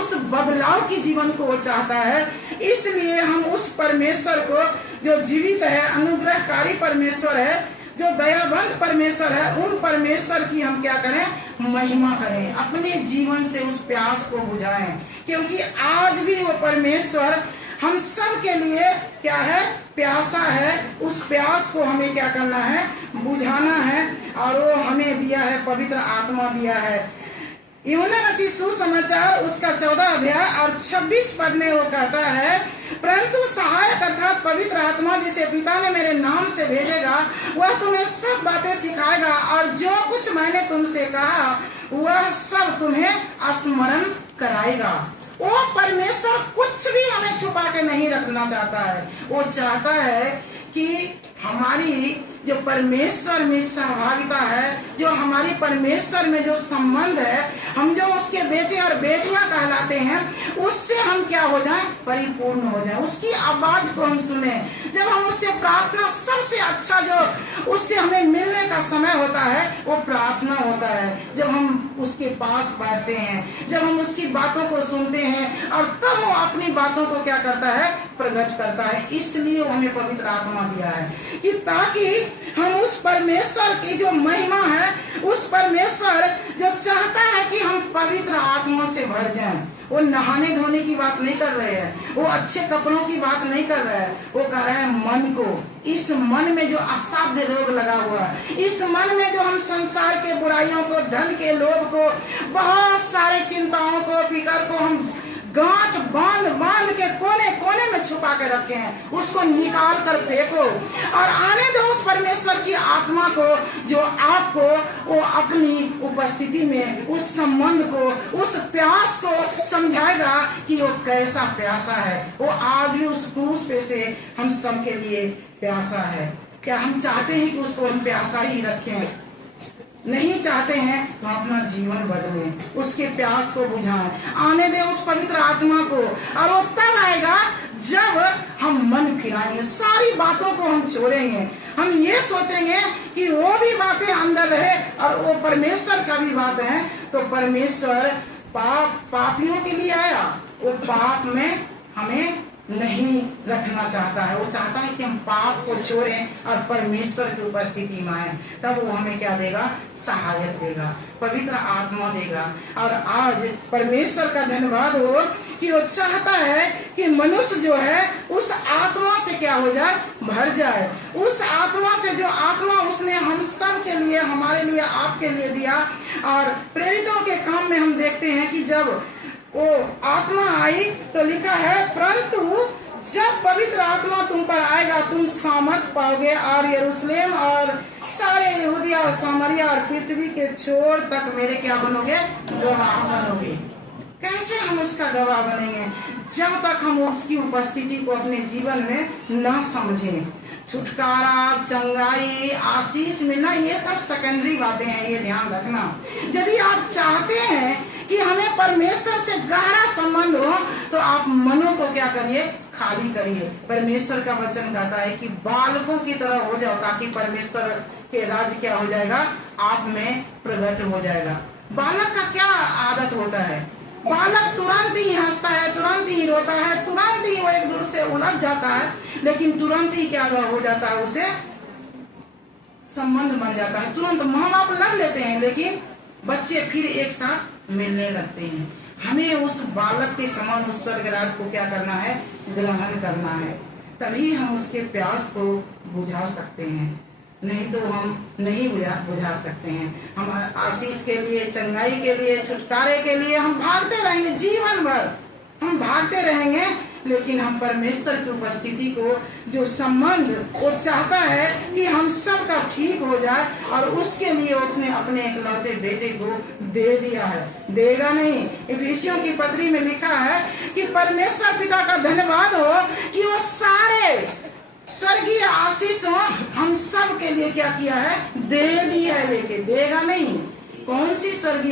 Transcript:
उस बदलाव की जीवन को वो चाहता है। इसलिए हम उस परमेश्वर को जो जीवित है, अनुग्रहकारी परमेश्वर है, जो दयावंत परमेश्वर है, उन परमेश्वर की हम क्या करें, महिमा करें, अपने जीवन से उस प्यास को बुझाएं। क्योंकि आज भी वो परमेश्वर हम सब के लिए क्या है, प्यासा है। उस प्यास को हमें क्या करना है, बुझाना है। और वो हमें दिया है, पवित्र आत्मा दिया है। यूहन्ना रचित सुसमाचार उसका 14 अध्याय और 26 पद में वो कहता है, परंतु सहायक अर्थात पवित्र आत्मा जिसे पिता ने मेरे नाम से भेजेगा, वह तुम्हें सब बातें सिखाएगा और जो कुछ मैंने तुमसे कहा वह सब तुम्हें स्मरण कराएगा। वो परमेश्वर कुछ भी हमें छुपा के नहीं रखना चाहता है। वो चाहता है कि हमारी जो परमेश्वर में सहभागिता है, जो हमारी परमेश्वर में जो संबंध है, हम जो उसके बेटे और बेटियां कहलाते हैं, उससे हम क्या हो जाएं, परिपूर्ण हो जाएं। उसकी आवाज को हम सुने। जब हम उससे प्रार्थना, सबसे अच्छा जो उससे हमें मिलने का समय होता है वो प्रार्थना होता है। जब हम उसके पास बैठते हैं, जब हम उसकी बातों को सुनते हैं और तब वो अपनी बातों को क्या करता है, प्रकट करता है। इसलिए वो हमें पवित्र आत्मा दिया है कि ताकि हम उस परमेश्वर की जो महिमा है, उस परमेश्वर जो चाहता है कि हम पवित्र आत्मा से भर जाएं। वो नहाने धोने की बात नहीं कर रहे हैं, वो अच्छे कपड़ों की बात नहीं कर रहे हैं, वो कह रहे हैं मन को। इस मन में जो असाध्य रोग लगा हुआ है, इस मन में जो हम संसार के बुराइयों को, धन के लोभ को, बहुत सारे चिंताओं को, फिकर को हम गांठ बांध बांध के कोने कोने में छुपा के रखे हैं, उसको निकाल कर फेंको और आने दो उस परमेश्वर की आत्मा को, जो आपको वो अपनी उपस्थिति में उस संबंध को, उस प्यास को समझाएगा कि वो कैसा प्यासा है। वो आज भी उस क्रूस पे से हम सब के लिए प्यासा है। क्या हम चाहते हैं कि उसको हम प्यासा ही रखें? नहीं चाहते हैं तो अपना जीवन बदलें, उसके प्यास को बुझाएं, आने दें उस पवित्र आत्मा को। और वो तब आएगा जब हम मन फिराएंगे, सारी बातों को हम छोड़ेंगे। हम ये सोचेंगे कि वो भी बातें अंदर रहे और वो परमेश्वर का भी बात है। तो परमेश्वर पापियों के लिए आया, वो पाप में हमें नहीं रखना चाहता है। वो चाहता है कि हम पाप को छोड़ें और परमेश्वर की उपस्थिति में आए। तब वो हमें क्या देगा, सहायक देगा, पवित्र आत्मा देगा। और आज परमेश्वर का धन्यवाद हो कि वो चाहता है कि मनुष्य जो है उस आत्मा से क्या हो जाए, भर जाए। उस आत्मा से, जो आत्मा उसने हम सब के लिए, हमारे लिए, आपके लिए दिया। और प्रेरितों के काम में हम देखते हैं कि जब वो आत्मा आई तो लिखा है, परंतु जब पवित्र आत्मा तुम पर आएगा तुम सामर्थ पाओगे और यरूशलेम और सारे यहूदिया और सामरिया और पृथ्वी के छोर तक मेरे क्या बनोगे, गवाह बनोगे। कैसे हम उसका गवाह बनेंगे? जब तक हम उसकी उपस्थिति को अपने जीवन में न समझें। छुटकारा, चंगाई, आशीष मिलना, ये सब सेकेंडरी बातें हैं, ये ध्यान रखना। यदि आप चाहते हैं कि हमें परमेश्वर से गहरा संबंध हो तो आप मनों को क्या करिए, खाली करिए। परमेश्वर का वचन कहता है कि बालकों की तरह हो जाओ, ताकि परमेश्वर के राज्य क्या हो जाएगा, आप में प्रकट हो जाएगा। बालक का क्या आदत होता है? बालक तुरंत ही हंसता है, तुरंत ही रोता है, तुरंत ही वो एक दूसरे से उलझ जाता है, लेकिन तुरंत ही क्या हो जाता है, उसे संबंध बन जाता है। तुरंत माँ बाप लग लेते हैं, लेकिन बच्चे फिर एक साथ मिलने लगते हैं। हमें उस बालक के समान उस स्वर्ग राज को क्या करना है, ग्रहण करना है। तभी हम उसके प्यास को बुझा सकते हैं, नहीं तो हम नहीं बुझा सकते हैं। हम आशीष के लिए, चंगाई के लिए, छुटकारे के लिए हम भागते रहेंगे, जीवन भर हम भागते रहेंगे, लेकिन हम परमेश्वर की उपस्थिति को, जो संबंध वो चाहता है कि हम सब का ठीक हो जाए, और उसके लिए उसने अपने इकलौते बेटे को दे दिया है। देगा नहीं। इफिसियों की पत्री में लिखा है कि परमेश्वर पिता का धन्यवाद हो कि वो सारे स्वर्गीय आशीषों हम सब के लिए क्या किया है, दे दी है। लेके देगा नहीं। कौन सी स्वर्गीय